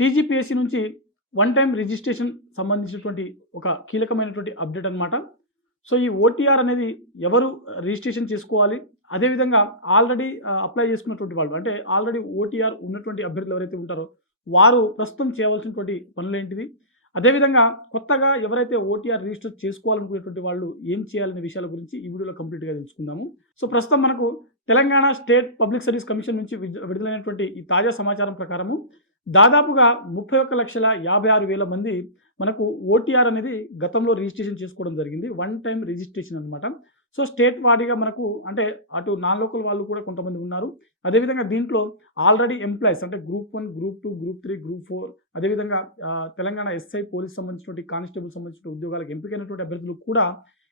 TGPSC నుంచి one time registration సంబంధించినటువంటి ఒక కీలకమైనటువంటి అప్డేట్ అనమాట. సో, ఈ ఓటీఆర్ అనేది ఎవరు రిజిస్ట్రేషన్ చేసుకోవాలి? అదేవిధంగా ఆల్రెడీ అప్లై చేసుకున్నటువంటి వాళ్ళు అంటే ఆల్రెడీ ఓటీఆర్ ఉన్నటువంటి అభ్యర్థులు ఎవరైతే ఉంటారో, వారు ప్రస్తుతం చేయవలసినటువంటి పనులేంటిది? అదేవిధంగా కొత్తగా ఎవరైతే ఓటీఆర్ రిజిస్టర్ చేసుకోవాలనుకునేటువంటి వాళ్ళు ఏం చేయాలనే విషయాల గురించి ఈ వీడియోలో కంప్లీట్‌గా తెలుసుకుందాము. సో, ప్రస్తుతం మనకు Telangana state public service commission నుంచి విడుదలైనటువంటి ఈ తాజా సమాచారం ప్రకారము దాదాపుగా 31,56,000 మంది మనకు ఓటీఆర్ అనేది గతంలో రిజిస్ట్రేషన్ చేసుకోవడం జరిగింది. వన్ టైమ్ రిజిస్ట్రేషన్ అనమాట. సో, స్టేట్ వారీగా మనకు అంటే అటు నాన్ లోకల్ వాళ్ళు కూడా కొంతమంది ఉన్నారు. అదేవిధంగా దీంట్లో ఆల్రెడీ ఎంప్లాయీస్ అంటే గ్రూప్ 1, గ్రూప్ 2, గ్రూప్ 3, గ్రూప్ 4 అదేవిధంగా తెలంగాణ ఎస్ఐ, పోలీస్ సంబంధించినటువంటి కానిస్టేబుల్ సంబంధించిన ఉద్యోగాలకు ఎంపికైనటువంటి అభ్యర్థులు కూడా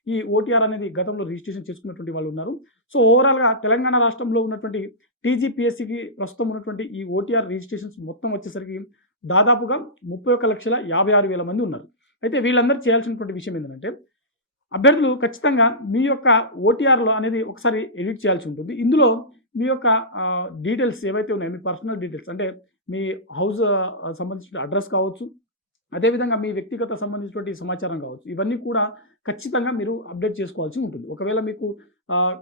ఈ ఓటీఆర్ అనేది గతంలో రిజిస్ట్రేషన్ చేసుకున్నటువంటి వాళ్ళు ఉన్నారు. సో, ఓవరాల్‌గా తెలంగాణ రాష్ట్రంలో ఉన్నటువంటి టీజీపీఎస్సీకి ప్రస్తుతం ఉన్నటువంటి ఈ ఓటీఆర్ రిజిస్ట్రేషన్స్ మొత్తం వచ్చేసరికి దాదాపుగా 31,56,000 మంది ఉన్నారు. అయితే వీళ్ళందరూ చేయాల్సినటువంటి విషయం ఏంటంటే, అభ్యర్థులు ఖచ్చితంగా మీ యొక్క ఓటీఆర్‌లో అనేది ఒకసారి ఎడిట్ చేయాల్సి ఉంటుంది. ఇందులో మీ యొక్క డీటెయిల్స్ ఏవైతే ఉన్నాయో మీ పర్సనల్ డీటెయిల్స్ అంటే మీ హౌస్ సంబంధించిన అడ్రెస్ కావచ్చు, అదేవిధంగా మీ వ్యక్తిగత సంబంధించినటువంటి సమాచారం కావచ్చు. ఇవన్నీ కూడా ఖచ్చితంగా మీరు అప్డేట్ చేసుకోవాల్సి ఉంటుంది. ఒకవేళ మీకు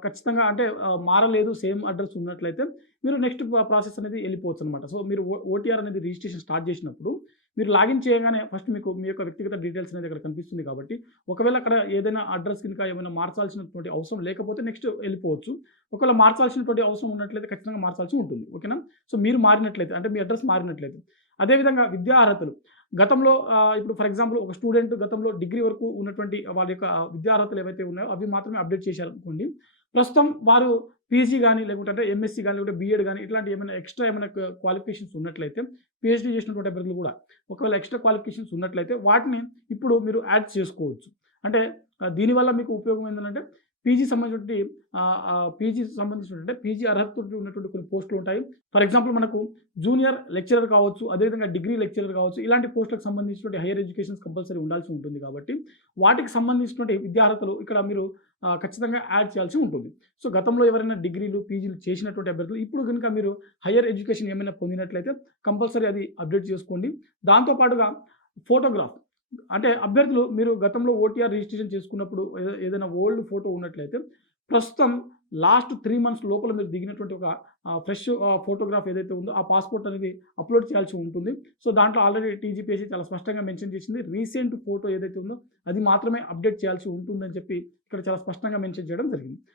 ఖచ్చితంగా అంటే మారలేదు సేమ్ అడ్రెస్ ఉన్నట్లయితే మీరు నెక్స్ట్ ప్రాసెస్ అనేది వెళ్ళిపోవచ్చనమాట. సో, మీరు ఓటీఆర్ అనేది రిజిస్ట్రేషన్ స్టార్ట్ చేసినప్పుడు మీరు లాగిన్ చేయగానే ఫస్ట్ మీకు మీ యొక్క వ్యక్తిగత డీటెయిల్స్ అనేది అక్కడ కనిపిస్తుంది కాబట్టి, ఒకవేళ అక్కడ ఏదైనా అడ్రెస్ గనుక ఏమైనా మార్చాల్సినటువంటి అవసరం లేకపోతే నెక్స్ట్ వెళ్ళిపోవచ్చు. ఒకవేళ మార్చాల్సినటువంటి అవసరం ఉన్నట్లయితే ఖచ్చితంగా మార్చాల్సి ఉంటుంది. ఓకేనా? సో, మీరు మారినట్లయితే అంటే మీ అడ్రెస్ మారినట్లయితే. అదేవిధంగా విద్యా అర్హతలు గతంలో ఇప్పుడు ఫర్ ఎగ్జాంపుల్ ఒక స్టూడెంట్ గతంలో డిగ్రీ వరకు ఉన్నటువంటి వాళ్ళ యొక్క విద్యా అర్హతలు ఏవైతే ఉన్నాయో అవి మాత్రమే అప్డేట్ చేశారనుకోండి. ప్రస్తుతం వారు పీజీ గాని, లేకుంటే అంటే ఎంఎస్సీ గాని, లేకుంటే బీఎడ్ గాని ఇట్లాంటి ఏమైనా ఎక్స్‌ట్రా ఏమైనా క్వాలిఫికేషన్స్ ఉన్నట్లయితే, పీహెచ్‌డీ చేసినటువంటి అభ్యర్థులు కూడా ఒకవేళ ఎక్స్‌ట్రా క్వాలిఫికేషన్స్ ఉన్నట్లయితే వాటిని ఇప్పుడు మీరు యాడ్ చేసుకోవచ్చు. అంటే దీనివల్ల మీకు ఉపయోగం ఏంటంటే పీజీ సంబంధించినటువంటి పీజీ అర్హతతోటి ఉన్నటువంటి కొన్ని పోస్టులు ఉంటాయి. ఫర్ ఎగ్జాంపుల్ మనకు జూనియర్ లెక్చరర్ కావచ్చు, అదేవిధంగా డిగ్రీ లెక్చరర్ కావచ్చు, ఇలాంటి పోస్టులకు సంబంధించినటువంటి హైయర్ ఎడ్యుకేషన్స్ కంపల్సరీ ఉండాల్సి ఉంటుంది కాబట్టి, వాటికి సంబంధించినటువంటి విద్యా అర్హతలు ఇక్కడ మీరు ఖచ్చితంగా యాడ్ చేయాల్సి ఉంటుంది. సో, గతంలో ఎవరైనా డిగ్రీలు, పీజీలు చేసినటువంటి అభ్యర్థులు ఇప్పుడు గనుక మీరు హైయర్ ఎడ్యుకేషన్ ఏమైనా పొందినట్లయితే కంపల్సరీ అది అప్డేట్ చేసుకోండి. దాంతో పాటుగా ఫోటోగ్రాఫ్ అంటే అభ్యర్థులు మీరు గతంలో ఓటీఆర్ రిజిస్ట్రేషన్ చేసుకున్నప్పుడు ఏదైనా ఓల్డ్ ఫోటో ఉన్నట్లయితే ప్రస్తుతం లాస్ట్ 3 మంత్స్ లోపల మీరు దిగినటువంటి ఒక ఫ్రెష్ ఫోటోగ్రాఫ్ ఏదైతే ఉందో ఆ పాస్‌పోర్ట్ అనేది అప్‌లోడ్ చేయాల్సి ఉంటుంది. సో, దాంట్లో ఆల్రెడీ టీజీపీఎస్సీ చాలా స్పష్టంగా మెన్షన్ చేసింది. రీసెంట్ ఫోటో ఏదైతే ఉందో అది మాత్రమే అప్డేట్ చేయాల్సి ఉంటుందని చెప్పి ఇక్కడ చాలా స్పష్టంగా మెన్షన్ చేయడం జరిగింది.